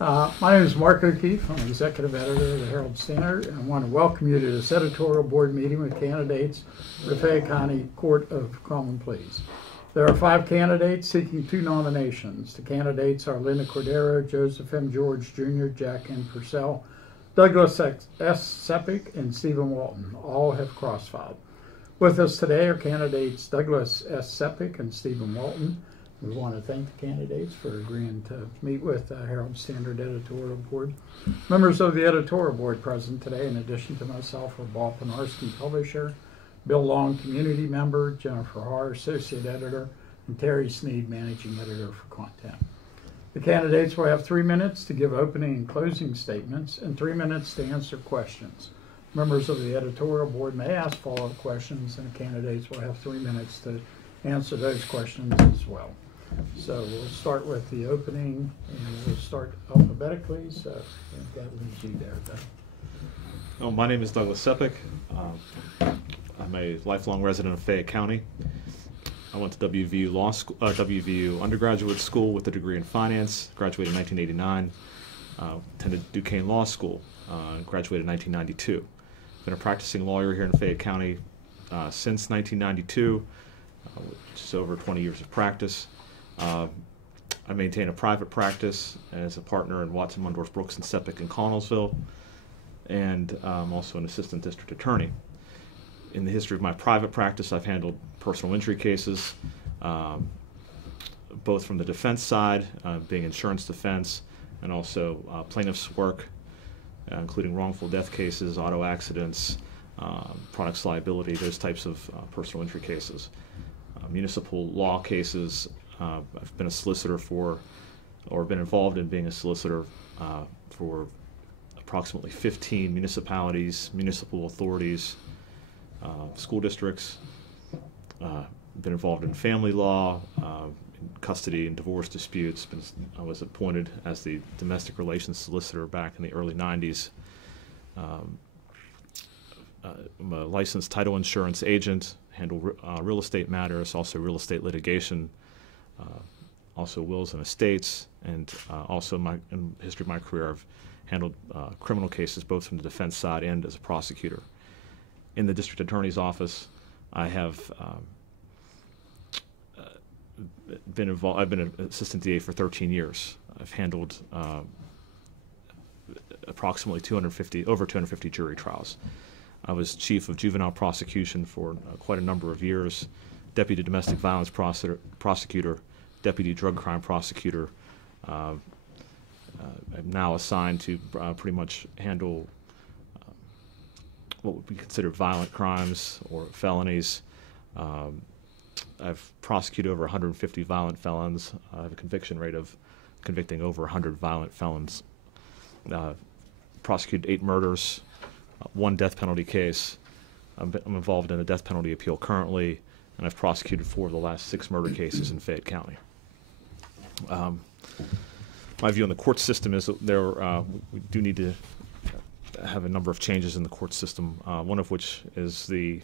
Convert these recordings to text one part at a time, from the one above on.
My name is Mark O'Keefe. I'm Executive Editor of the Herald-Standard, and I want to welcome you to this editorial board meeting with candidates for the Fayette County Court of Common Pleas. There are 5 candidates seeking 2 nominations. The candidates are Linda Cordero, Joseph M. George Jr., Jack N. Purcell, Douglas S. Sepik, and Stephen Walton. All have cross-filed. With us today are candidates Douglas S. Sepik and Stephen Walton. We want to thank the candidates for agreeing to meet with the Herald-Standard editorial board. Members of the editorial board present today, in addition to myself, are Bob Penarski, publisher, Bill Long, community member, Jennifer Haar, associate editor, and Terry Sneed, managing editor for content. The candidates will have 3 minutes to give opening and closing statements and 3 minutes to answer questions. Members of the editorial board may ask follow-up questions, and the candidates will have 3 minutes to answer those questions as well. So we'll start with the opening, and we'll start alphabetically. So that leaves you there, though. My name is Douglas Sepik. I'm a lifelong resident of Fayette County. I went to WVU undergraduate school with a degree in finance, graduated in 1989. Attended Duquesne Law School, graduated in 1992. Been a practicing lawyer here in Fayette County since 1992, which is over 20 years of practice. I maintain a private practice as a partner in Watson, Mundorf, Brooks, and Sepik in Connellsville, and I'm also an assistant district attorney. In the history of my private practice, I've handled personal injury cases, both from the defense side, being insurance defense, and also plaintiff's work, including wrongful death cases, auto accidents, products liability, those types of personal injury cases. Municipal law cases, I've been a solicitor for, or been involved in being a solicitor for approximately 15 municipalities, municipal authorities, school districts. Been involved in family law, custody and divorce disputes. I was appointed as the domestic relations solicitor back in the early 90s. I'm a licensed title insurance agent, handle real estate matters, also real estate litigation, also wills and estates, and also in the history of my career I've handled criminal cases both from the defense side and as a prosecutor. In the district attorney's office, I have been involved. I've been an assistant DA for 13 years. I've handled approximately over 250 jury trials. I was chief of juvenile prosecution for quite a number of years, deputy domestic violence prosecutor, deputy drug crime prosecutor. I'm now assigned to pretty much handle what would be considered violent crimes or felonies. I've prosecuted over 150 violent felons. I have a conviction rate of convicting over 100 violent felons. Prosecuted 8 murders, 1 death penalty case. I'm involved in a death penalty appeal currently, and I've prosecuted 4 of the last 6 murder cases in Fayette County. My view on the court system is that we do need to have a number of changes in the court system, one of which is the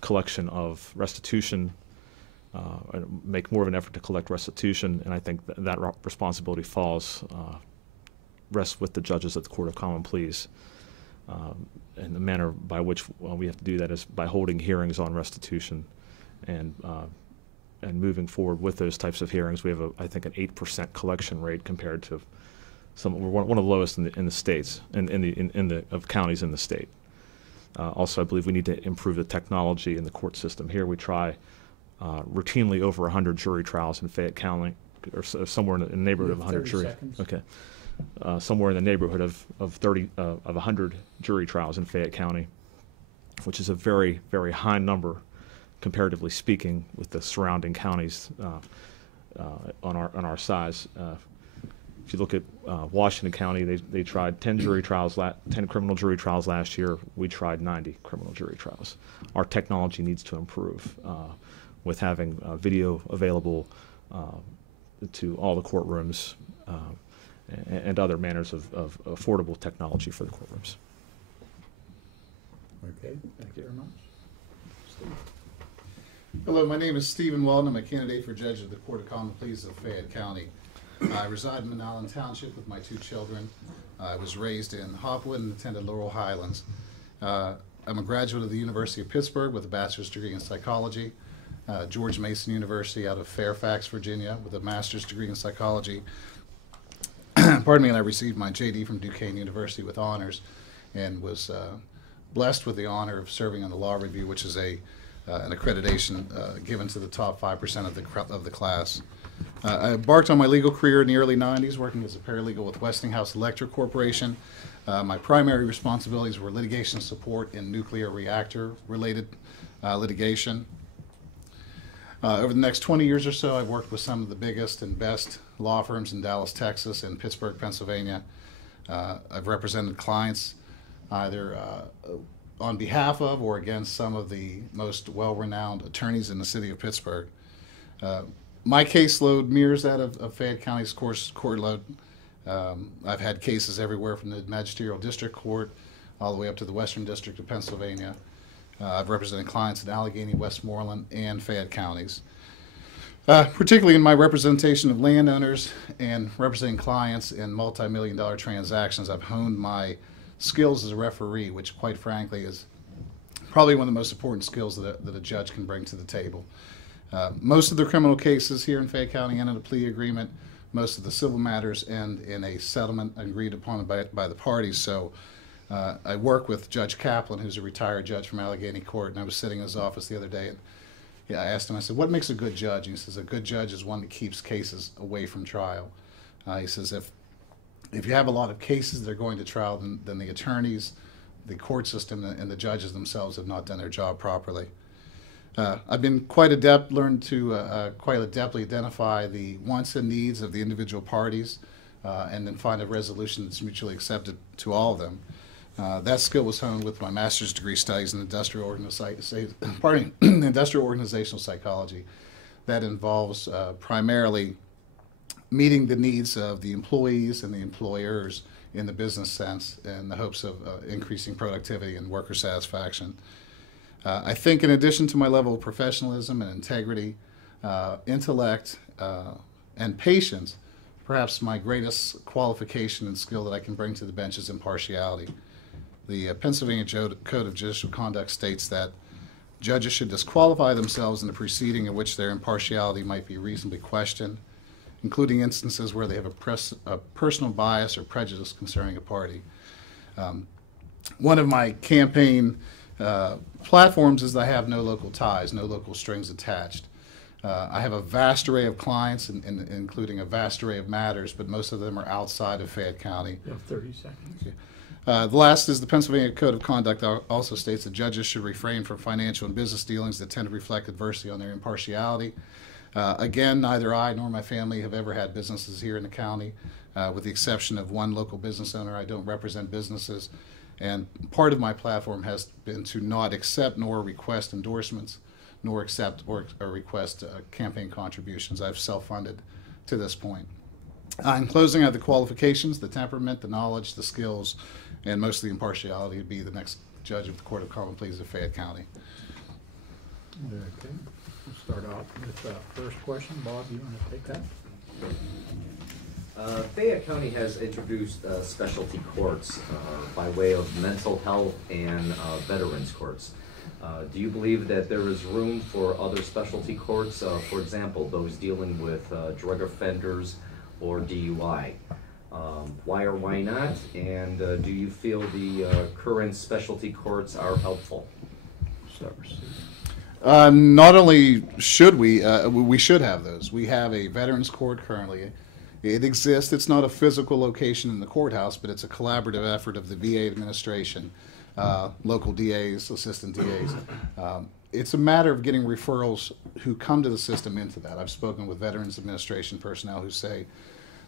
collection of restitution, make more of an effort to collect restitution, and I think that responsibility rests with the judges at the Court of Common Pleas. And the manner by which we have to do that is by holding hearings on restitution and moving forward with those types of hearings. We have, I think, an 8% collection rate compared to we're one of the lowest in the states, of counties in the state. Also, I believe we need to improve the technology in the court system. Here we try routinely over 100 jury trials in Fayette County, or somewhere in the neighborhood of 100 jury. Seconds. Okay. Somewhere in the neighborhood of 100 jury trials in Fayette County, which is a very, very high number, comparatively speaking, with the surrounding counties on our size. If you look at Washington County, they tried 10 criminal jury trials last year. We tried 90 criminal jury trials. Our technology needs to improve with having video available to all the courtrooms and other manners of affordable technology for the courtrooms. Okay, thank you very much. Steve. Hello, my name is Stephen Walton. I'm a candidate for judge of the Court of Common Pleas of Fayette County. I reside in Manalapan Township with my 2 children. I was raised in Hopwood and attended Laurel Highlands. I'm a graduate of the University of Pittsburgh with a bachelor's degree in psychology. George Mason University out of Fairfax, Virginia, with a master's degree in psychology. Pardon me, and I received my JD from Duquesne University with honors, and was blessed with the honor of serving on the law review, which is an accreditation given to the top 5% of the class. I embarked on my legal career in the early 90s, working as a paralegal with Westinghouse Electric Corporation. My primary responsibilities were litigation support in nuclear reactor-related litigation. Over the next 20 years or so, I've worked with some of the biggest and best law firms in Dallas, Texas, and Pittsburgh, Pennsylvania. I've represented clients either on behalf of or against some of the most well-renowned attorneys in the city of Pittsburgh. My caseload mirrors that of Fayette County's court load. I've had cases everywhere from the Magisterial District Court all the way up to the Western District of Pennsylvania. I've represented clients in Allegheny, Westmoreland, and Fayette counties. Particularly in my representation of landowners and representing clients in multi-million-dollar transactions, I've honed my skills as a referee, which quite frankly is probably one of the most important skills that a judge can bring to the table. Most of the criminal cases here in Fayette County end in a plea agreement. Most of the civil matters end in a settlement agreed upon by the parties. So I work with Judge Kaplan, who's a retired judge from Allegheny Court, and I was sitting in his office the other day, and I asked him, I said, what makes a good judge? And he says, a good judge is one that keeps cases away from trial. He says, if you have a lot of cases that are going to trial, then the attorneys, the court system, and the judges themselves have not done their job properly. I've been quite adept, learned to quite adeptly identify the wants and needs of the individual parties, and then find a resolution that's mutually accepted to all of them. That skill was honed with my master's degree studies in industrial organizational psychology. That involves primarily meeting the needs of the employees and the employers in the business sense in the hopes of increasing productivity and worker satisfaction. I think in addition to my level of professionalism and integrity, intellect, and patience, perhaps my greatest qualification and skill that I can bring to the bench is impartiality. The Pennsylvania Code of Judicial Conduct states that judges should disqualify themselves in a proceeding in which their impartiality might be reasonably questioned, including instances where they have a personal bias or prejudice concerning a party. One of my campaign platforms is that I have no local ties, no local strings attached. I have a vast array of clients, including a vast array of matters, but most of them are outside of Fayette County. You have 30 seconds. Okay. The last is the Pennsylvania Code of Conduct also states that judges should refrain from financial and business dealings that tend to reflect adversely on their impartiality. Again, neither I nor my family have ever had businesses here in the county. With the exception of one local business owner, I don't represent businesses. And part of my platform has been to not accept nor request endorsements, nor accept or request campaign contributions. I've self-funded to this point. In closing, I have the qualifications, the temperament, the knowledge, the skills, and most of the impartiality to be the next judge of the Court of Common Pleas of Fayette County. Okay, we'll start off with the first question. Bob, you want to take that? Fayette County has introduced specialty courts by way of mental health and veterans courts. Do you believe that there is room for other specialty courts, for example, those dealing with drug offenders or DUI? Why or why not? And do you feel the current specialty courts are helpful? Not only should we should have those. We have a veterans court currently. It exists. It's not a physical location in the courthouse, but it's a collaborative effort of the VA administration, local DAs, assistant DAs. It's a matter of getting referrals who come to the system into that. I've spoken with Veterans Administration personnel who say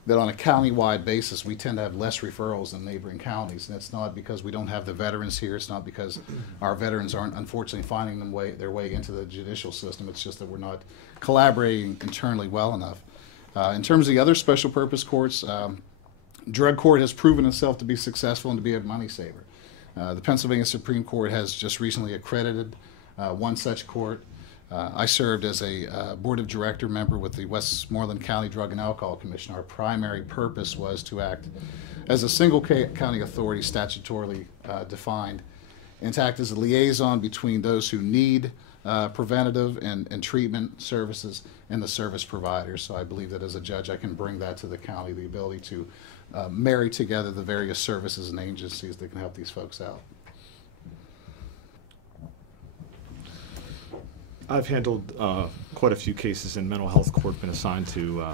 that on a county-wide basis, we tend to have less referrals than neighboring counties. And it's not because we don't have the veterans here. It's not because our veterans aren't unfortunately finding their way into the judicial system. It's just that we're not collaborating internally well enough. In terms of the other special purpose courts, drug court has proven itself to be successful and to be a money saver. The Pennsylvania Supreme Court has just recently accredited one such court. I served as a board of director member with the Westmoreland County Drug and Alcohol Commission. Our primary purpose was to act as a single county authority statutorily defined, and to act as a liaison between those who need preventative and treatment services and the service providers. So I believe that as a judge I can bring that to the county, the ability to marry together the various services and agencies that can help these folks out. I've handled quite a few cases in mental health court, been assigned to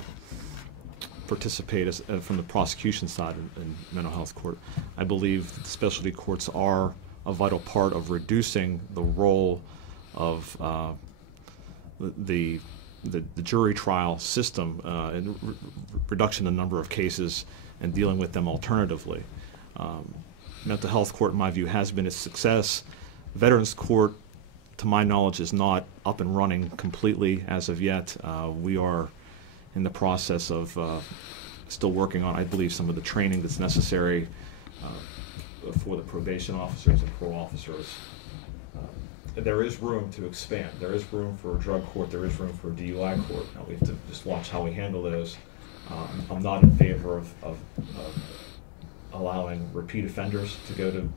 participate from the prosecution side in mental health court. I believe that the specialty courts are a vital part of reducing the role of the jury trial system and reduction in the number of cases and dealing with them alternatively. Mental health court, in my view, has been a success. Veterans court, to my knowledge, is not up and running completely as of yet. We are in the process of still working on, I believe, some of the training that's necessary for the probation officers and parole officers. There is room to expand. There is room for a drug court. There is room for a DUI court. Now we have to just watch how we handle those. I'm not in favor of allowing repeat offenders to go to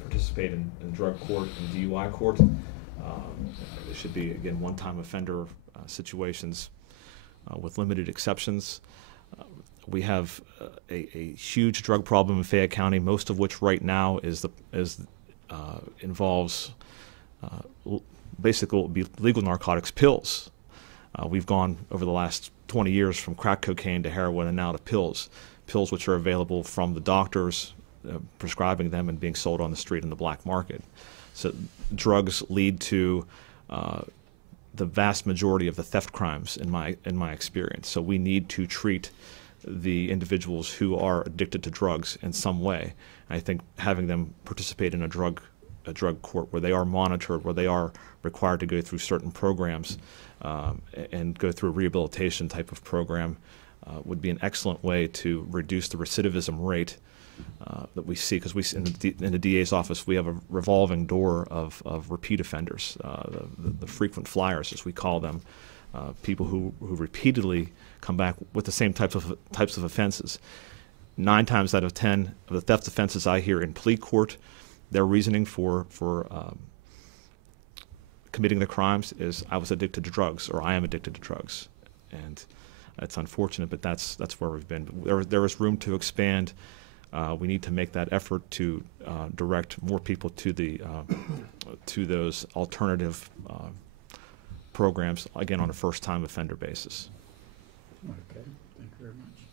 participate in drug court and DUI court. There should be, again, one-time offender situations with limited exceptions. We have a huge drug problem in Fayette County, most of which right now involves basically what would be legal narcotics, pills. We've gone over the last 20 years from crack cocaine to heroin and now to pills which are available from the doctors prescribing them and being sold on the street in the black market. So drugs lead to the vast majority of the theft crimes in my experience. So we need to treat the individuals who are addicted to drugs in some way. And I think having them participate in a drug court where they are monitored, where they are required to go through certain programs and go through a rehabilitation type of program would be an excellent way to reduce the recidivism rate that we see, because in the DA's office we have a revolving door of repeat offenders, the frequent flyers, as we call them, people who repeatedly come back with the same types of offenses. 9 times out of 10 of the theft offenses I hear in plea court, their reasoning for committing the crimes is I was addicted to drugs, or I am addicted to drugs, and it's unfortunate, but that's where we've been. There is room to expand. We need to make that effort to direct more people to those alternative programs, again, on a first-time offender basis. Okay, thank you very much.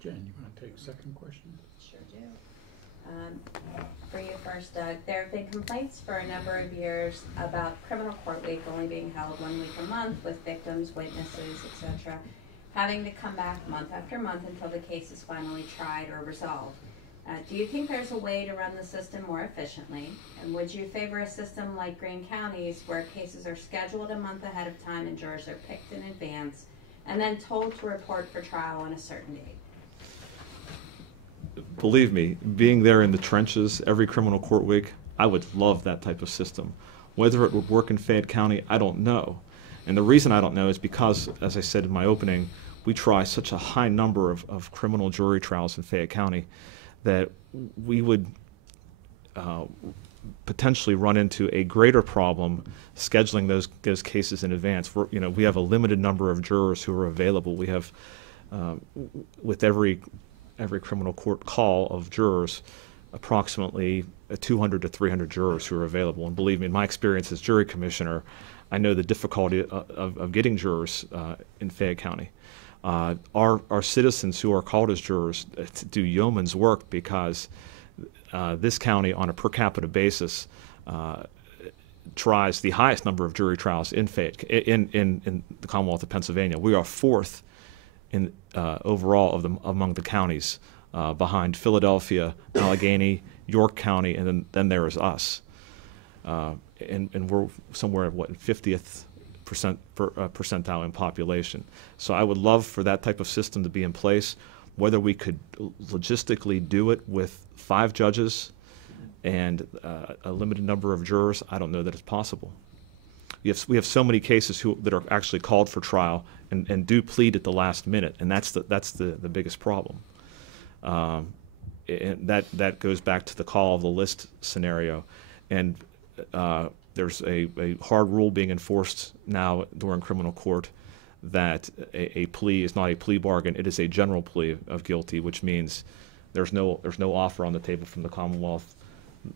Jen, you want to take a second question? Sure do. For you first, Doug, there have been complaints for a number of years about criminal court week only being held 1 week a month, with victims, witnesses, etc., having to come back month after month until the case is finally tried or resolved. Do you think there's a way to run the system more efficiently? And would you favor a system like Greene County's, where cases are scheduled a month ahead of time and jurors are picked in advance and then told to report for trial on a certain date? Believe me, being there in the trenches every criminal court week, I would love that type of system. Whether it would work in Fayette County, I don't know. And the reason I don't know is because, as I said in my opening, we try such a high number of criminal jury trials in Fayette County that we would potentially run into a greater problem scheduling those cases in advance. We have a limited number of jurors who are available. We have, with every criminal court call of jurors, approximately 200 to 300 jurors who are available. And believe me, in my experience as jury commissioner, I know the difficulty of getting jurors in Fayette County. Our citizens who are called as jurors do yeoman's work, because this county, on a per capita basis, tries the highest number of jury trials in the Commonwealth of Pennsylvania. We are 4th in overall among the counties, behind Philadelphia, Allegheny, York County, and then there is us. And we're somewhere at 50th percentile in population. So I would love for that type of system to be in place. Whether we could logistically do it with 5 judges and a limited number of jurors, I don't know that it's possible. we have so many cases that are actually called for trial and do plead at the last minute, and that's the biggest problem. And that goes back to the call of the list scenario, and there's a hard rule being enforced now during criminal court that a plea is not a plea bargain; it is a general plea of guilty, which means there's no offer on the table from the Commonwealth.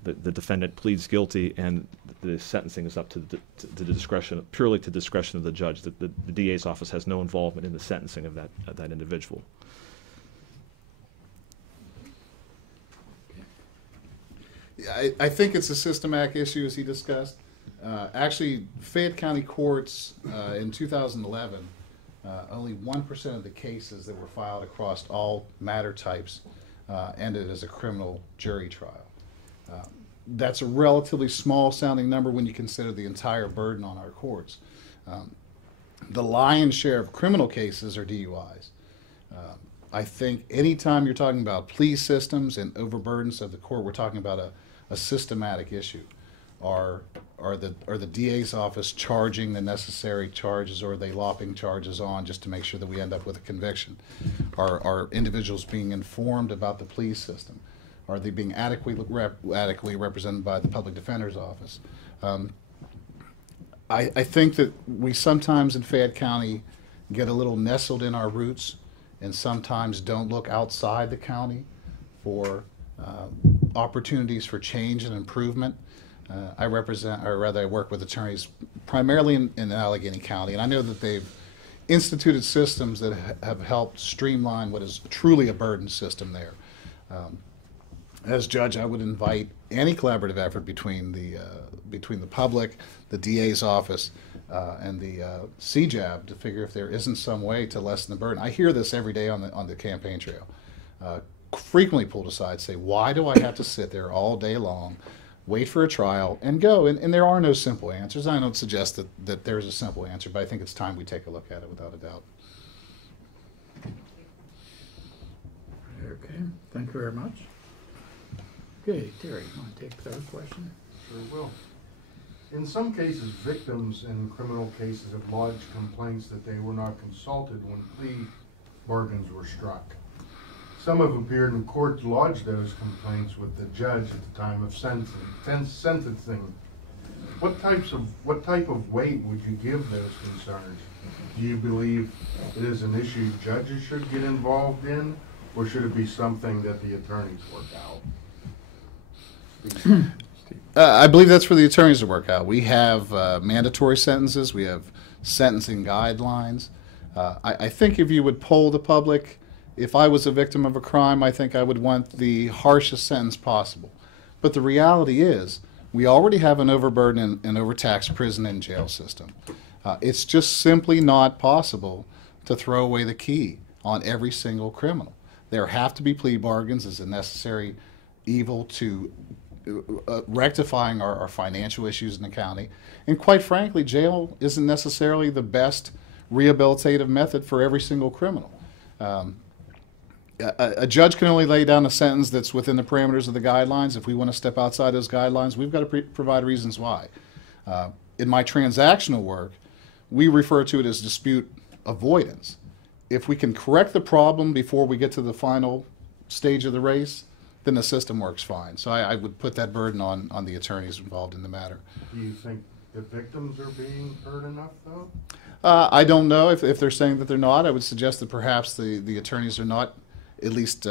The defendant pleads guilty, and the sentencing is up to the discretion, purely to discretion of the judge. The DA's office has no involvement in the sentencing of that individual. I think it's a systematic issue, as he discussed. Actually, Fayette County courts in 2011, only 1% of the cases that were filed across all matter types ended as a criminal jury trial. That's a relatively small sounding number when you consider the entire burden on our courts. The lion's share of criminal cases are DUIs. I think anytime you're talking about plea systems and overburdens of the court, we're talking about a systematic issue. Are the DA's office charging the necessary charges, or are they lopping charges on just to make sure that we end up with a conviction? Are individuals being informed about the plea system? Are they being adequately represented by the public defender's office? I think that we sometimes in Fayette County get a little nestled in our roots and sometimes don't look outside the county for opportunities for change and improvement. I work with attorneys primarily in Allegheny County, and I know that they've instituted systems that have helped streamline what is truly a burden system there. As judge, I would invite any collaborative effort between the public, the DA's office, and the CJAB to figure if there isn't some way to lessen the burden. I hear this every day on the campaign trail. Frequently pulled aside, say, why do I have to sit there all day long, wait for a trial, and go? And there are no simple answers. I don't suggest that there's a simple answer, but I think it's time we take a look at it without a doubt. Okay, thank you very much. Okay, Terry, you want to take the third question? Sure will. In some cases, victims in criminal cases have lodged complaints that they were not consulted when plea bargains were struck. Some have appeared in court to lodge those complaints with the judge at the time of sentencing. What type of weight would you give those concerns? Do you believe it is an issue judges should get involved in, or should it be something that the attorneys work out? I believe that's for the attorneys to work out. We have mandatory sentences. We have sentencing guidelines. I think if you would poll the public, if I was a victim of a crime, I think I would want the harshest sentence possible. But the reality is, we already have an overburdened and overtaxed prison and jail system. It's just simply not possible to throw away the key on every single criminal. There have to be plea bargains as a necessary evil to rectifying our financial issues in the county. And quite frankly, jail isn't necessarily the best rehabilitative method for every single criminal. A judge can only lay down a sentence that's within the parameters of the guidelines. If we want to step outside those guidelines, we've got to provide reasons why. In my transactional work, we refer to it as dispute avoidance. If we can correct the problem before we get to the final stage of the race, then the system works fine. So I would put that burden on the attorneys involved in the matter. Do you think the victims are being heard enough, though? I don't know if they're saying that they're not. I would suggest that perhaps the attorneys are not at least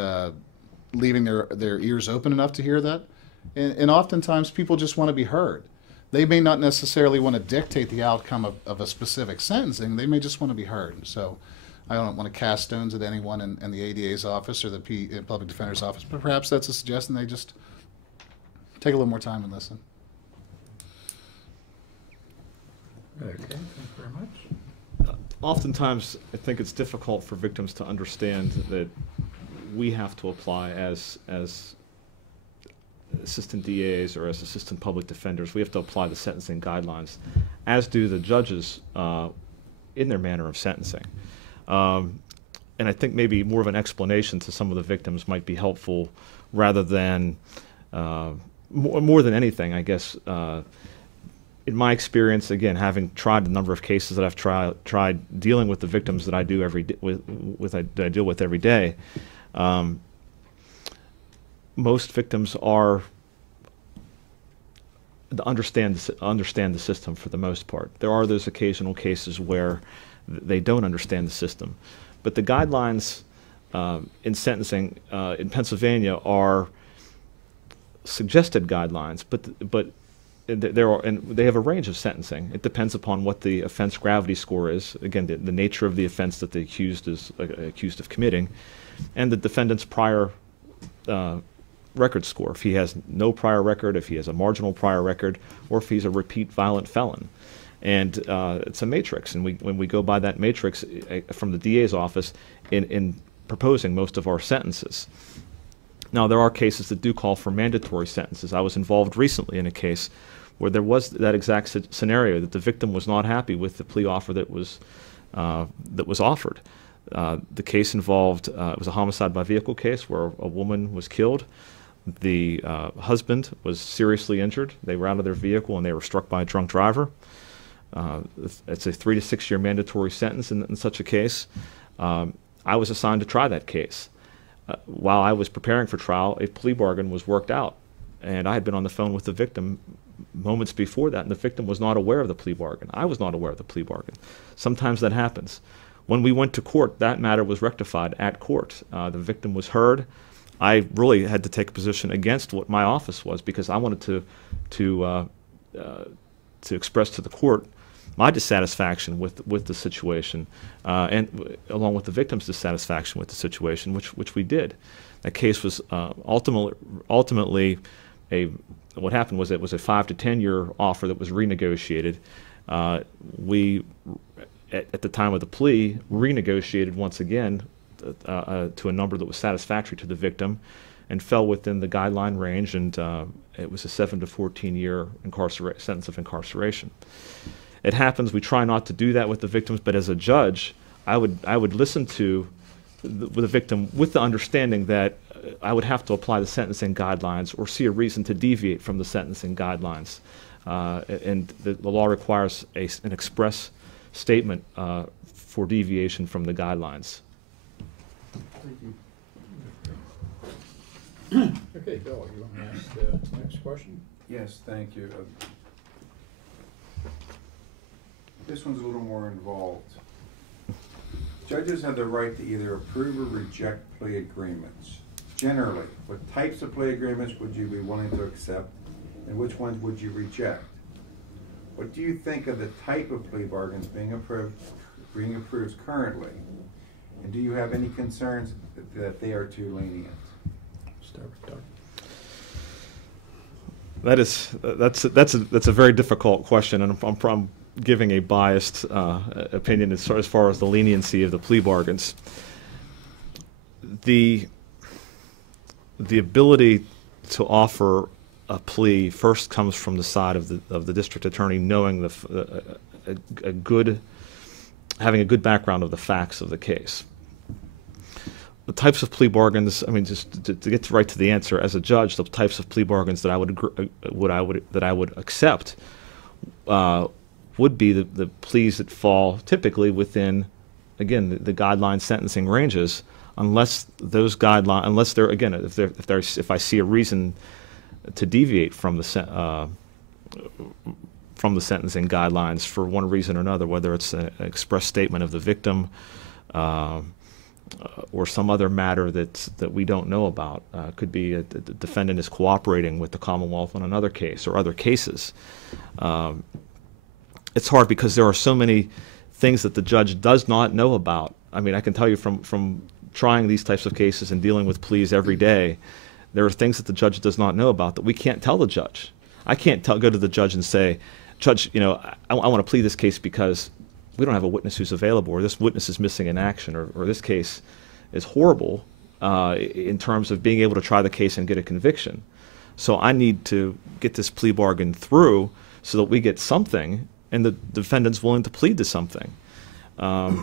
leaving their ears open enough to hear that. And oftentimes people just want to be heard. They may not necessarily want to dictate the outcome of a specific sentencing. They may just want to be heard. So I don't want to cast stones at anyone in the ADA's office or the Public Defender's office, but perhaps that's a suggestion. They just take a little more time and listen. Okay, thank you very much. Oftentimes, I think it's difficult for victims to understand that we have to apply as assistant DAs or as assistant public defenders. We have to apply the sentencing guidelines, as do the judges in their manner of sentencing. And I think maybe more of an explanation to some of the victims might be helpful, rather than more than anything, I guess. in my experience, again, having tried the number of cases that I've tried dealing with the victims that I do every day, that I deal with every day, most victims understand the system for the most part. There are those occasional cases where they don't understand the system, but the guidelines in sentencing in Pennsylvania are suggested guidelines, but they have a range of sentencing. It depends upon what the offense gravity score is. Again, the nature of the offense that the accused is accused of committing, and the defendant's prior record score. If he has no prior record, if he has a marginal prior record, or if he's a repeat violent felon. And it's a matrix, and when we go by that matrix from the DA's office in proposing most of our sentences. Now, there are cases that do call for mandatory sentences. I was involved recently in a case where there was that exact scenario, that the victim was not happy with the plea offer that was offered. The case involved, it was a homicide by vehicle case where a woman was killed. The husband was seriously injured. They were out of their vehicle and they were struck by a drunk driver. It's a 3 to 6 year mandatory sentence in such a case. I was assigned to try that case. While I was preparing for trial, a plea bargain was worked out, and I had been on the phone with the victim moments before that, and the victim was not aware of the plea bargain. I was not aware of the plea bargain. Sometimes that happens. When we went to court, that matter was rectified at court. The victim was heard. I really had to take a position against what my office was, because I wanted to express to the court my dissatisfaction with the situation, and along with the victim's dissatisfaction with the situation, which we did. That case was ultimately what happened was it was a 5 to 10 year offer that was renegotiated. We, at the time of the plea, renegotiated once again to a number that was satisfactory to the victim, and fell within the guideline range, and it was a 7 to 14 year sentence of incarceration. It happens. We try not to do that with the victims, but as a judge, I would listen to the victim with the understanding that I would have to apply the sentencing guidelines or see a reason to deviate from the sentencing guidelines. And the law requires an express statement for deviation from the guidelines. Okay, Bill, you want to ask the next question? Yes, thank you. This one's a little more involved. Judges have the right to either approve or reject plea agreements. Generally, what types of plea agreements would you be willing to accept, and which ones would you reject? What do you think of the type of plea bargains being approved currently? And do you have any concerns that they are too lenient? That's a very difficult question, and I'm giving a biased opinion as far as the leniency of the plea bargains. The ability to offer a plea first comes from the side of the district attorney knowing having a good background of the facts of the case. The types of plea bargains, I mean, just to get right to the answer, as a judge, the types of plea bargains that I would accept would be the pleas that fall typically within, again, the guideline sentencing ranges, unless those guidelines, unless they're, again, if I see a reason to deviate from the sentencing guidelines for one reason or another, whether it's an express statement of the victim or some other matter that we don't know about. Could be the defendant is cooperating with the Commonwealth on another case or other cases. It's hard because there are so many things that the judge does not know about. I mean, I can tell you from trying these types of cases and dealing with pleas every day, there are things that the judge does not know about that we can't tell the judge. I can't go to the judge and say, Judge, you know, I want to plead this case because we don't have a witness who's available, or this witness is missing in action, or this case is horrible in terms of being able to try the case and get a conviction. So I need to get this plea bargain through so that we get something and the defendant's willing to plead to something. I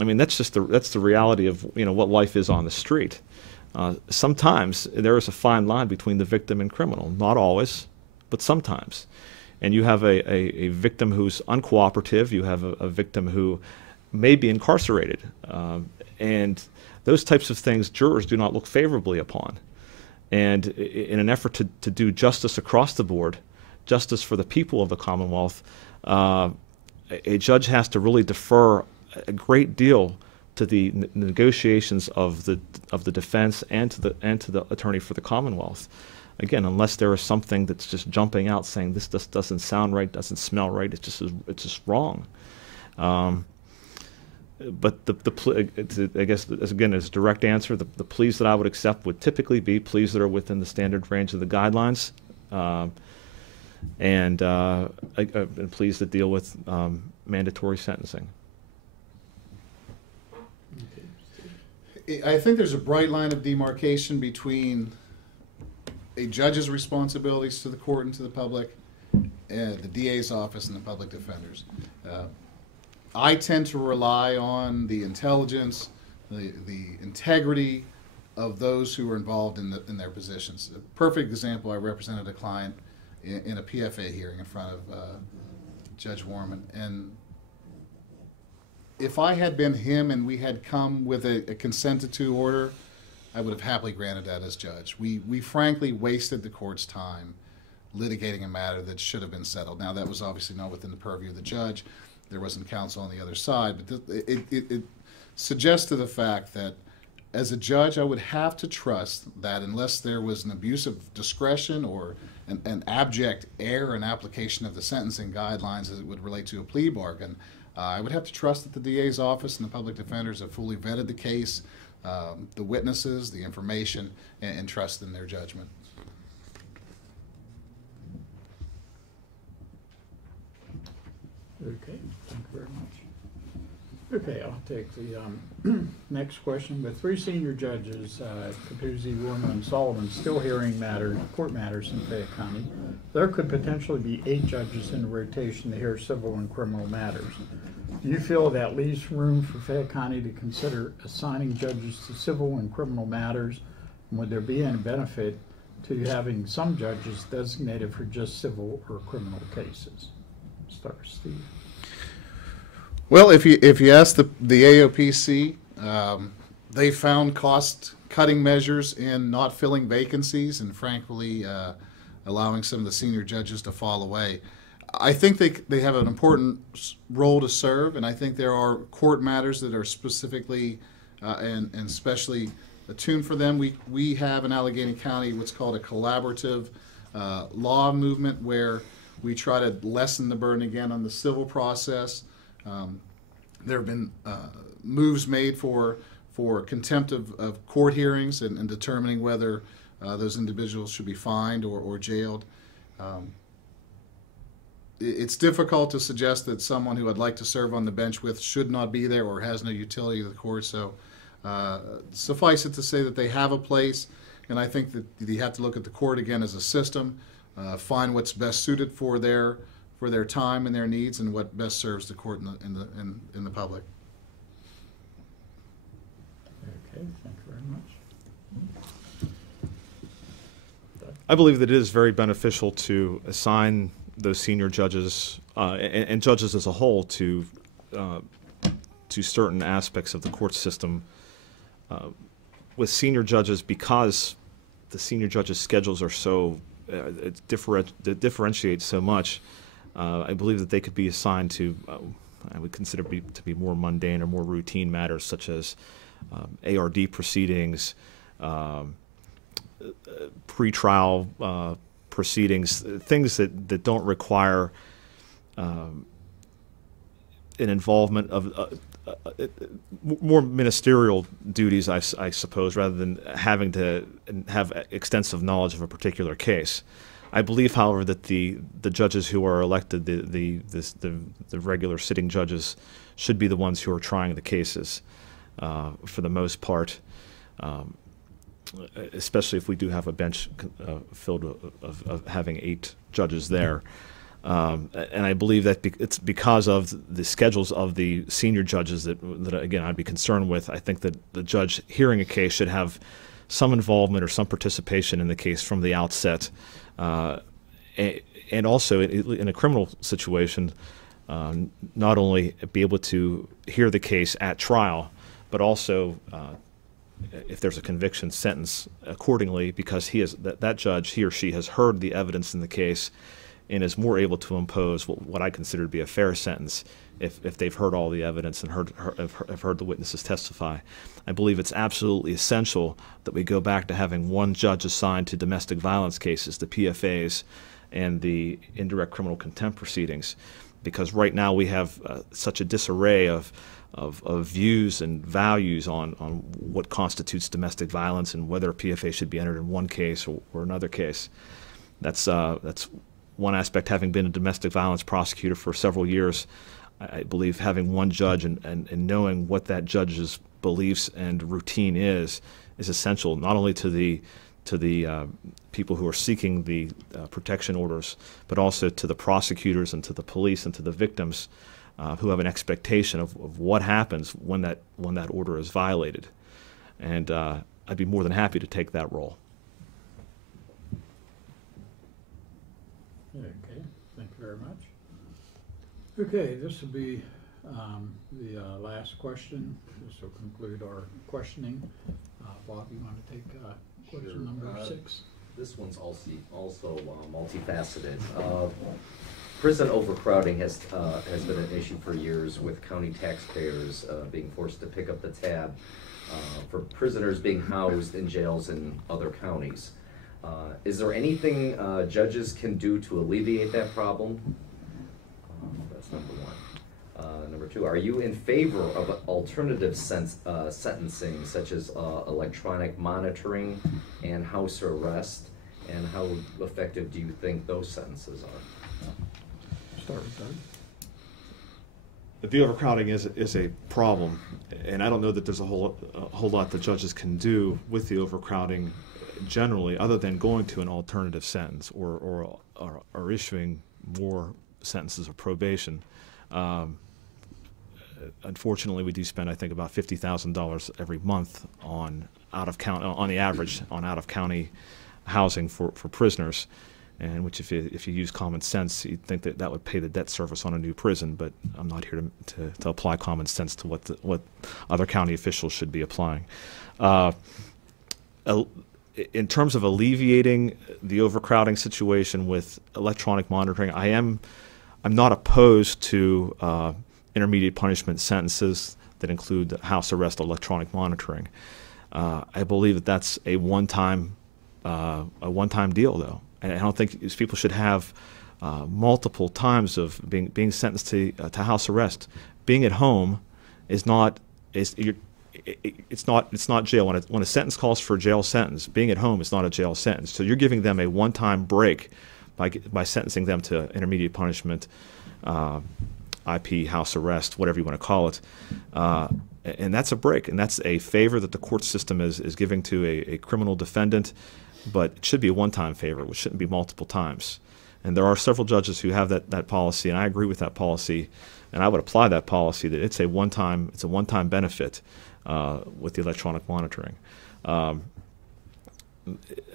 mean, that's the reality of, you know, what life is on the street. Sometimes there is a fine line between the victim and criminal. Not always, but sometimes. and you have a victim who's uncooperative, you have a victim who may be incarcerated, and those types of things jurors do not look favorably upon. And in an effort to do justice across the board, justice for the people of the Commonwealth, a judge has to really defer a great deal to the negotiations of the defense and to the attorney for the Commonwealth. Again, unless there is something that's just jumping out saying this just doesn't sound right, doesn't smell right, it's just wrong. But I guess, again, as a direct answer, the pleas that I would accept would typically be pleas that are within the standard range of the guidelines, and pleas that deal with mandatory sentencing. I think there's a bright line of demarcation between a judge's responsibilities to the court and to the public, and the DA's office and the public defenders. I tend to rely on the intelligence, the integrity of those who are involved in their positions. A perfect example, I represented a client in a PFA hearing in front of Judge Warman, and if I had been him and we had come with a consented to order, I would have happily granted that as judge. We frankly wasted the court's time litigating a matter that should have been settled. Now, that was obviously not within the purview of the judge. There wasn't counsel on the other side, but it suggests to the fact that as a judge, I would have to trust that unless there was an abuse of discretion or an abject error in application of the sentencing guidelines as it would relate to a plea bargain, I would have to trust that the DA's office and the public defenders have fully vetted the case, the witnesses, the information, and trust in their judgment. Okay, thank you very much. Okay, I'll take the next question. With 3 senior judges, Capuzzi, Warman, and Sullivan, still hearing court matters in Fayette County, there could potentially be 8 judges in rotation to hear civil and criminal matters. Do you feel that leaves room for Fayette County to consider assigning judges to civil and criminal matters? And would there be any benefit to having some judges designated for just civil or criminal cases? Start with Steve. Well, if you ask the AOPC, they found cost-cutting measures in not filling vacancies and, frankly, allowing some of the senior judges to fall away. I think they have an important role to serve, and I think there are court matters that are specifically and specially attuned for them. We have in Allegheny County what's called a collaborative law movement where we try to lessen the burden again on the civil process. There have been moves made for contempt of court hearings and determining whether those individuals should be fined or jailed. It's difficult to suggest that someone who I'd like to serve on the bench with should not be there or has no utility to the court. So suffice it to say that they have a place, and I think that you have to look at the court again as a system, find what's best suited for their time and their needs, and what best serves the court in the public. Okay, thank you very much. I believe that it is very beneficial to assign those senior judges and judges as a whole to certain aspects of the court system. With senior judges, because the senior judges' schedules are so it differentiates so much. I believe that they could be assigned to, I would consider to be more mundane or more routine matters such as ARD proceedings, pretrial proceedings, things that don't require an involvement of more ministerial duties, I suppose, rather than having to have extensive knowledge of a particular case. I believe, however, that the judges who are elected, the regular sitting judges, should be the ones who are trying the cases for the most part, especially if we do have a bench filled of having 8 judges there. And I believe that it's because of the schedules of the senior judges that again, I'd be concerned with. I think that the judge hearing a case should have some involvement or some participation in the case from the outset, and also in a criminal situation, not only be able to hear the case at trial, but also if there's a conviction, sentence accordingly, because that judge, he or she, has heard the evidence in the case and is more able to impose what I consider to be a fair sentence if they've heard all the evidence and have heard the witnesses testify. I believe it's absolutely essential that we go back to having one judge assigned to domestic violence cases, the PFAs, and the indirect criminal contempt proceedings, because right now we have such a disarray of views and values on what constitutes domestic violence and whether a PFA should be entered in one case or another case. That's one aspect. Having been a domestic violence prosecutor for several years, I believe having one judge and knowing what that judge's beliefs and routine is essential, not only to the people who are seeking the protection orders, but also to the prosecutors and to the police and to the victims who have an expectation of what happens when that order is violated. And I'd be more than happy to take that role. Okay, thank you very much. Okay, this will be the last question. This will conclude our questioning. Bob, you want to take question number 6? This one's also multifaceted. Prison overcrowding has been an issue for years, with county taxpayers being forced to pick up the tab for prisoners being housed in jails in other counties. Is there anything judges can do to alleviate that problem? That's number one. Number two, are you in favor of alternative sentencing, such as electronic monitoring and house arrest? And how effective do you think those sentences are? Start with Doug. The overcrowding is a problem, and I don't know that there's a whole lot that judges can do with the overcrowding generally, other than going to an alternative sentence or issuing more sentences of probation. Unfortunately, we do spend, I think, about $50,000 every month on out-of-county housing for prisoners, and which, if you use common sense, you'd think that would pay the debt service on a new prison. But I'm not here to apply common sense to what other county officials should be applying. In terms of alleviating the overcrowding situation with electronic monitoring, I'm not opposed to intermediate punishment sentences that include house arrest electronic monitoring. I believe that's a one-time deal, though, and I don't think people should have multiple times of being sentenced to house arrest. Being at home is not it's not jail. When a sentence calls for a jail sentence, being at home is not a jail sentence. So you're giving them a one-time break by sentencing them to intermediate punishment, IP, house arrest, whatever you want to call it. And that's a break, and that's a favor that the court system is giving to a criminal defendant, but it should be a one-time favor, which shouldn't be multiple times. And there are several judges who have that policy, and I agree with that policy, and I would apply that policy that it's a one-time benefit with the electronic monitoring.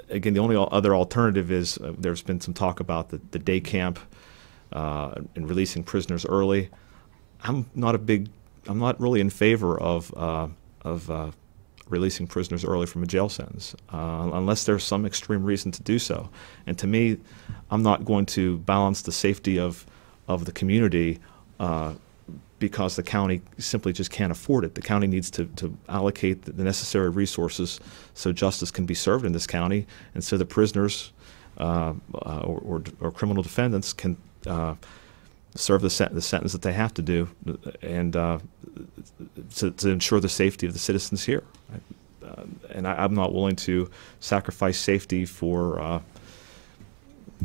Again, the only other alternative is there's been some talk about the day camp and releasing prisoners early. I'm not really in favor of releasing prisoners early from a jail sentence, unless there's some extreme reason to do so. And to me, I'm not going to balance the safety of the community because the county simply just can't afford it. The county needs to allocate the necessary resources so justice can be served in this county, and so the prisoners or criminal defendants can serve the sentence that they have to do, and to ensure the safety of the citizens here. And I'm not willing to sacrifice safety for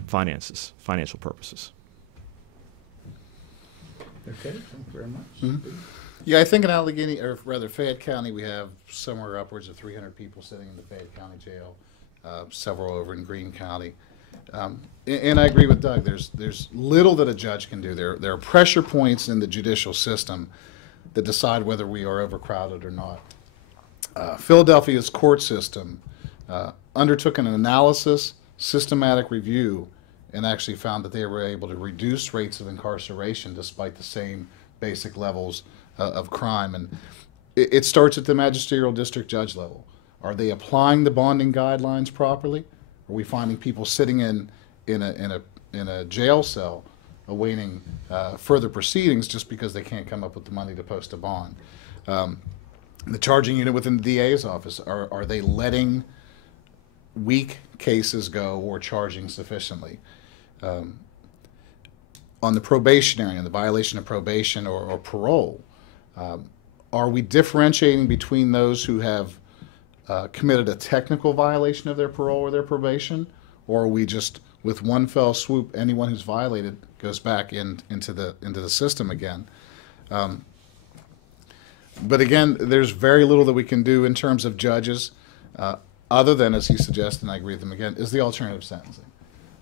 financial purposes. Okay, thank you very much. Mm-hmm. Yeah, I think in Allegheny, or rather Fayette County, we have somewhere upwards of 300 people sitting in the Fayette County jail, several over in Greene County. And I agree with Doug. There's little that a judge can do. There are pressure points in the judicial system that decide whether we are overcrowded or not. Philadelphia's court system undertook an analysis, systematic review, and actually found that they were able to reduce rates of incarceration despite the same basic levels of crime. And it starts at the magisterial district judge level. Are they applying the bonding guidelines properly? Are we finding people sitting in a jail cell awaiting further proceedings just because they can't come up with the money to post a bond? The charging unit within the DA's office, are they letting weak cases go or charging sufficiently? On the probationary and the violation of probation or parole, are we differentiating between those who have committed a technical violation of their parole or their probation, or are we just, with one fell swoop, anyone who's violated goes back into the system again? But again, there's very little that we can do in terms of judges, other than, as he suggests, and I agree with him again, is the alternative sentencing.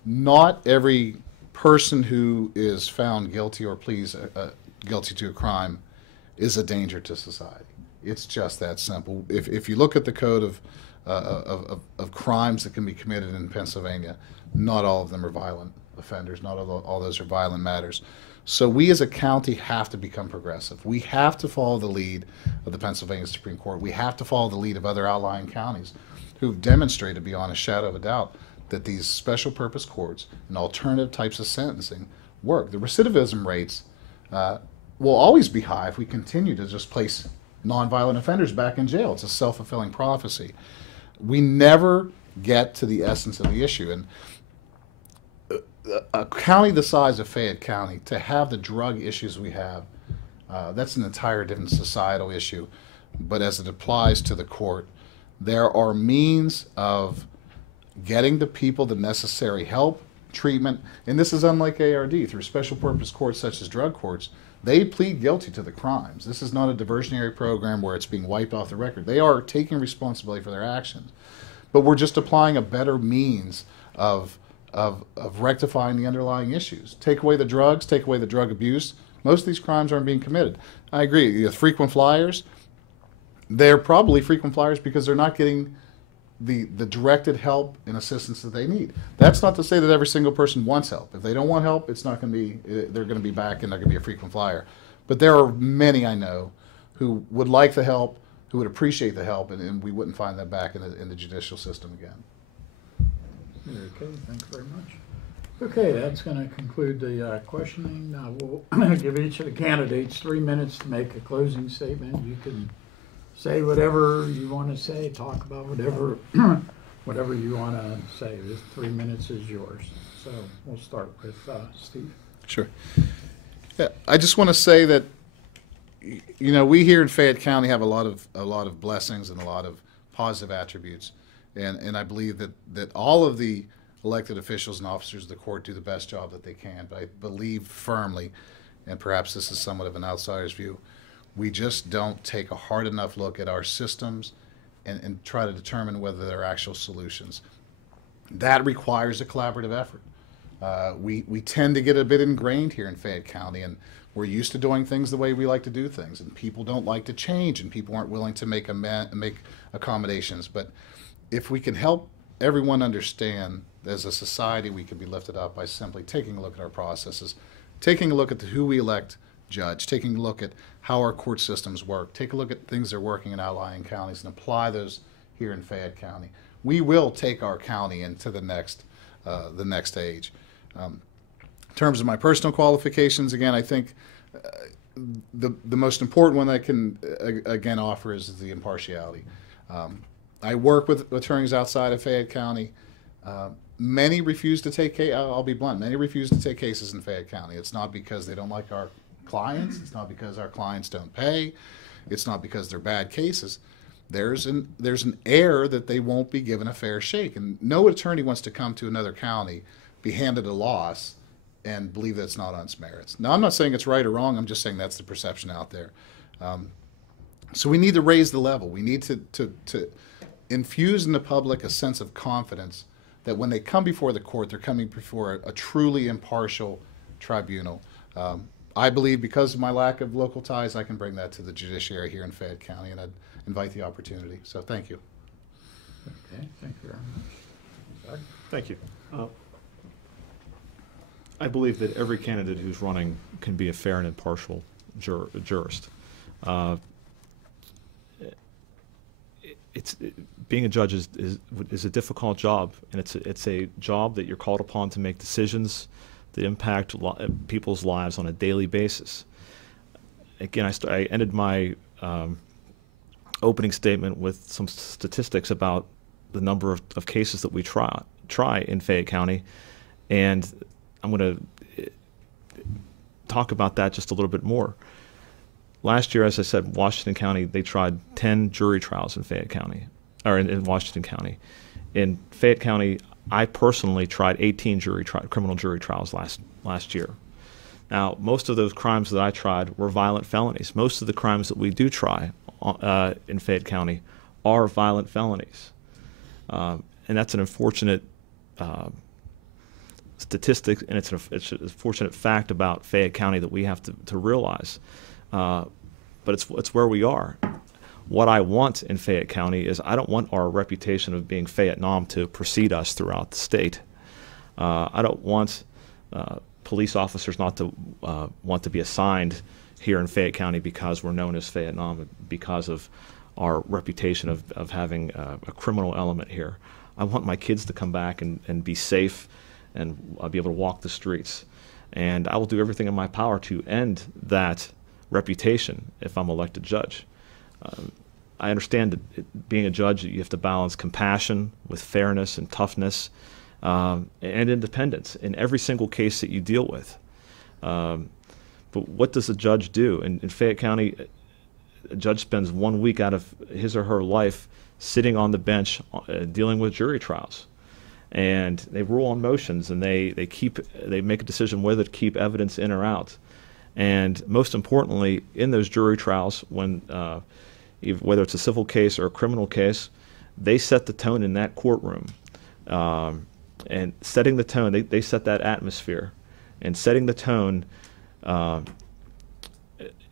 Not every person who is found guilty or pleads guilty to a crime is a danger to society. It's just that simple. If you look at the code of crimes that can be committed in Pennsylvania, not all of them are violent offenders. Not all those are violent matters. So we as a county have to become progressive. We have to follow the lead of the Pennsylvania Supreme Court. We have to follow the lead of other outlying counties who've demonstrated beyond a shadow of a doubt that these special purpose courts and alternative types of sentencing work. The recidivism rates will always be high if we continue to just place nonviolent offenders back in jail. It's a self-fulfilling prophecy. We never get to the essence of the issue. And a county the size of Fayette County, to have the drug issues we have, that's an entire different societal issue. But as it applies to the court, there are means of getting the people the necessary help, treatment, and this is unlike ARD. Through special purpose courts such as drug courts, they plead guilty to the crimes. This is not a diversionary program where it's being wiped off the record. They are taking responsibility for their actions. But we're just applying a better means of rectifying the underlying issues. Take away the drugs, take away the drug abuse. Most of these crimes aren't being committed. I agree. The frequent flyers, they're probably frequent flyers because they're not getting the directed help and assistance that they need. That's not to say that every single person wants help. If they don't want help, it's not going to be, they're going to be back and they're going to be a frequent flyer. But there are many I know who would like the help, who would appreciate the help, and we wouldn't find them back in the judicial system again. Okay, thanks very much. Okay, that's going to conclude the questioning. Now we'll give each of the candidates 3 minutes to make a closing statement. You can say whatever you want to say, talk about whatever whatever you want to say. This 3 minutes is yours. So we'll start with Steve. Sure. Yeah, I just want to say that, you know, we here in Fayette County have a lot of blessings and a lot of positive attributes, and I believe that all of the elected officials and officers of the court do the best job that they can. But I believe firmly, and perhaps this is somewhat of an outsider's view, we just don't take a hard enough look at our systems and try to determine whether there are actual solutions. That requires a collaborative effort. We tend to get a bit ingrained here in Fayette County, and we're used to doing things the way we like to do things, and people don't like to change, and people aren't willing to make accommodations. But if we can help everyone understand, as a society, we can be lifted up by simply taking a look at our processes, taking a look at who we elect judge, taking a look at how our court systems work, take a look at things that are working in outlying counties and apply those here in Fayette County. We will take our county into the next stage. In terms of my personal qualifications, again, I think the most important one that I can again offer is the impartiality. I work with attorneys outside of Fayette County. Many refuse to take cases. I'll be blunt. Many refuse to take cases in Fayette County. It's not because they don't like our clients. It's not because our clients don't pay. It's not because they're bad cases. There's an air that they won't be given a fair shake, and no attorney wants to come to another county, be handed a loss, and believe that it's not on its merits. Now, I'm not saying it's right or wrong. I'm just saying that's the perception out there. So we need to raise the level. We need to infuse in the public a sense of confidence that when they come before the court, they're coming before a truly impartial tribunal. I believe because of my lack of local ties, I can bring that to the judiciary here in Fayette County, and I'd invite the opportunity. So thank you. Okay, thank you very much. Doug? Thank you. I believe that every candidate who's running can be a fair and impartial jurist. Being a judge is a difficult job, and it's a job that you're called upon to make decisions that impact people's lives on a daily basis. Again, I ended my opening statement with some statistics about the number of cases that we try in Fayette County, and I'm going to talk about that just a little bit more. Last year, as I said, Washington County, they tried 10 jury trials in Fayette County, or in Washington County. In Fayette County, I personally tried 18 criminal jury trials last year. Now, most of those crimes that I tried were violent felonies. Most of the crimes that we do try in Fayette County are violent felonies. And that's an unfortunate statistic, and it's a fortunate fact about Fayette County that we have to realize. But it's where we are. What I want in Fayette County is I don't want our reputation of being Fayette-Nom to precede us throughout the state. I don't want police officers not to want to be assigned here in Fayette County because we're known as Fayette-Nom, because of our reputation of having a criminal element here. I want my kids to come back and be safe and be able to walk the streets. And I will do everything in my power to end that reputation if I'm elected judge. I understand that being a judge, you have to balance compassion with fairness and toughness and independence in every single case that you deal with. But what does a judge do? In Fayette County, a judge spends 1 week out of his or her life sitting on the bench dealing with jury trials. And they rule on motions, and they make a decision whether to keep evidence in or out. And most importantly, in those jury trials, when whether it's a civil case or a criminal case, they set the tone in that courtroom. And setting the tone, they set that atmosphere. And setting the tone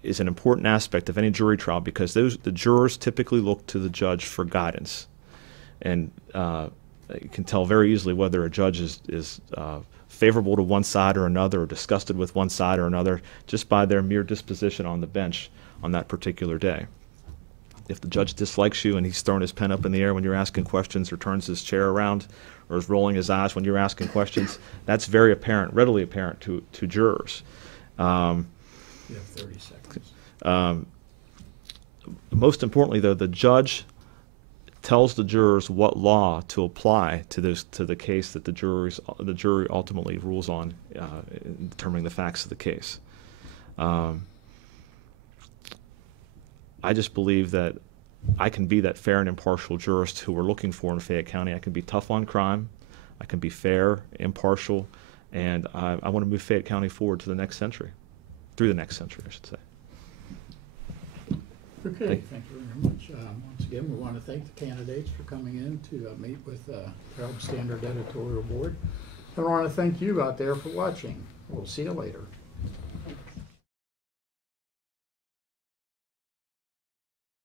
is an important aspect of any jury trial, because the jurors typically look to the judge for guidance. And you can tell very easily whether a judge is favorable to one side or another, or disgusted with one side or another, just by their mere disposition on the bench on that particular day. If the judge dislikes you and he's throwing his pen up in the air when you're asking questions, or turns his chair around, or is rolling his eyes when you're asking questions, that's very apparent, readily apparent to jurors. You have 30 seconds. Most importantly, though, the judge tells the jurors what law to apply to the case that the jury ultimately rules on in determining the facts of the case. I just believe that I can be that fair and impartial jurist who we're looking for in Fayette County. I can be tough on crime, I can be fair, impartial, and I want to move Fayette County forward to the next century, through the next century, I should say. Okay, thank you very much. Once again, we want to thank the candidates for coming in to meet with the Herald-Standard editorial board. And I want to thank you out there for watching. We'll see you later.